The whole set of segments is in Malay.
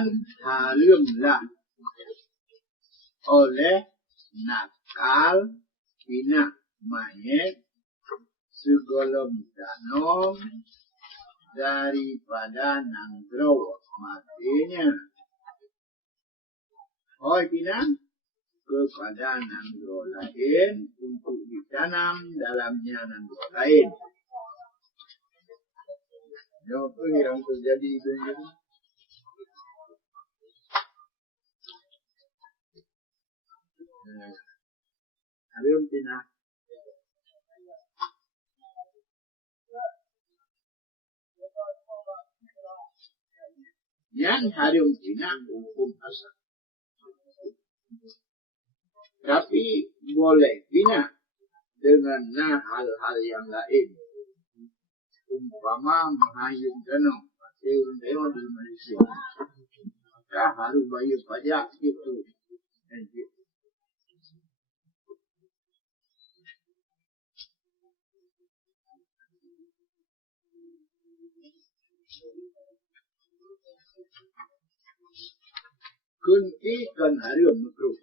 dan haramlah oleh nakal bina mayat segala danom daripada nanggro matinya. Hoi bina kepada nanggro lain untuk ditanam dalamnya nanggro lain. Apa yang terjadi itu? Harum bina. Yang harum bina hukum asal. Tapi boleh bina dengan hal-hal yang lain. Umpama menghayung danau, dewa di Malaysia. Maka harus bayar pajak itu. Kunci kan harum makruh.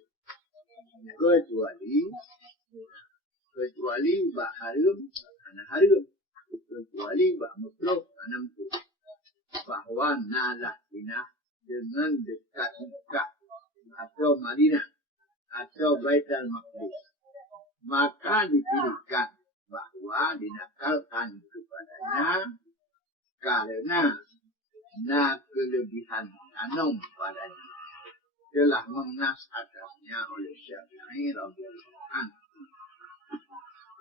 Kecuali bak harum, anak harum. Kecuali bak makruh, anak makruh. Bahawa nalah bina dengan dekat Mekah atau Madinah atau Baitul Maqdis. Maka dipilihkan bahawa dinakalkan kepadanya karena kelebihan tanam padanya telah mengas atasnya oleh Syafi'i radhiyallahu anhu.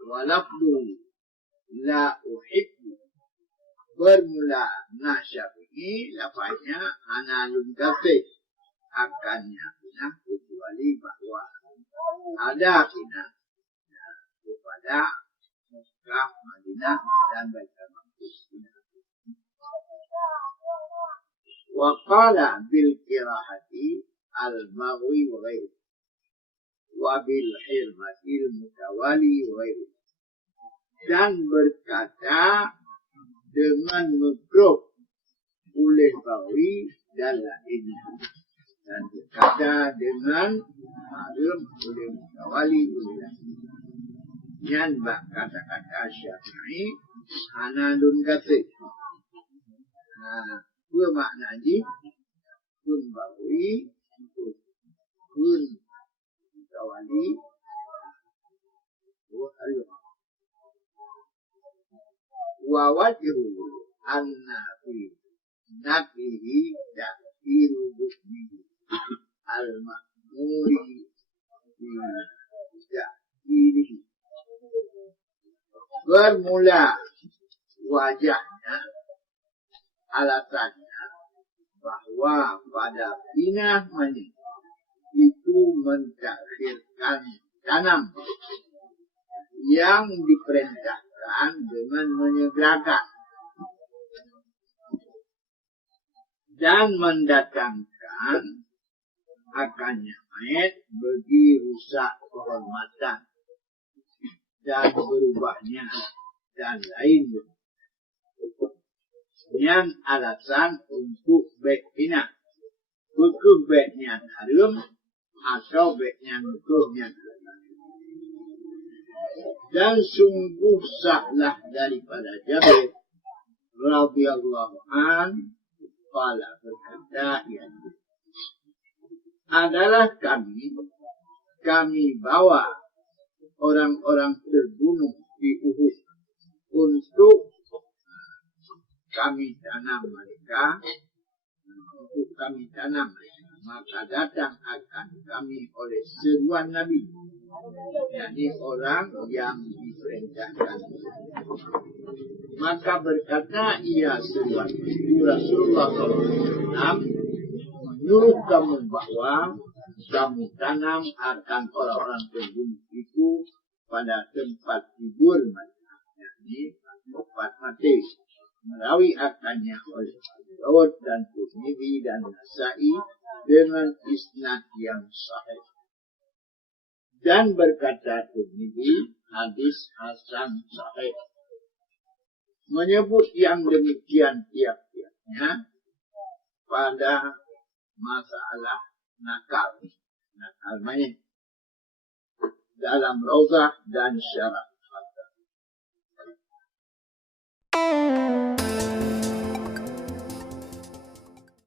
Walafdu la uhibbu bermula Syafi'i lafaznya analun kafir akannya bina kecuali bahawa ada bina kepada Mekah, Madinah dan Baitul Maqdis. Wa qala bil qira'ati al-maghwi wa ghairu wa bil hirmati al-mutawali wa ghairu. Dan berkata dengan makruh oleh Baghawi dan lainnya. Dan berkata dengan haram oleh Mutawali oleh lainnya. Yang kata-kata Syafi'i hanadun kasih. Dua makna ni kun Baghawi kun Mutawali haram. Wa wajhu anna fi nafihi ta'kiru hukmihi al-ma'muri fi ta'kirihi. Bermula wajahnya, alasannya bahawa pada bina mani itu mentakhirkan tanam yang diperintahkan dengan menyegerakan dan mendatangkan akannya mayat bagi rusak kehormatan dan berubahnya dan lainnya. Yang alasan untuk baik bina bukan baiknya haram atau baiknya makruhnya. Dan sungguh sahlah daripada Jabir radhiyallahu an qala berkata yakni adalah kami bawa orang-orang terbunuh di Uhud untuk kami tanam mereka, maka datang akan kami oleh seruan Nabi, yakni orang yang diperintahkan. Maka berkata ia seruan itu Rasulullah SAW menyuruh kamu bahawa kamu tanam akan orang-orang terbunuh itu pada tempat tidur mereka, yakni tempat mati. Merawi akannya oleh Dawud dan Tirmidzi dan Nasa'i dengan isnad yang sahih. Dan berkata Tirmidzi hadis hasan sahih. Menyebut yang demikian tiap-tiapnya pada masalah nakal. Nakal main dalam Rauzah dan Syarah.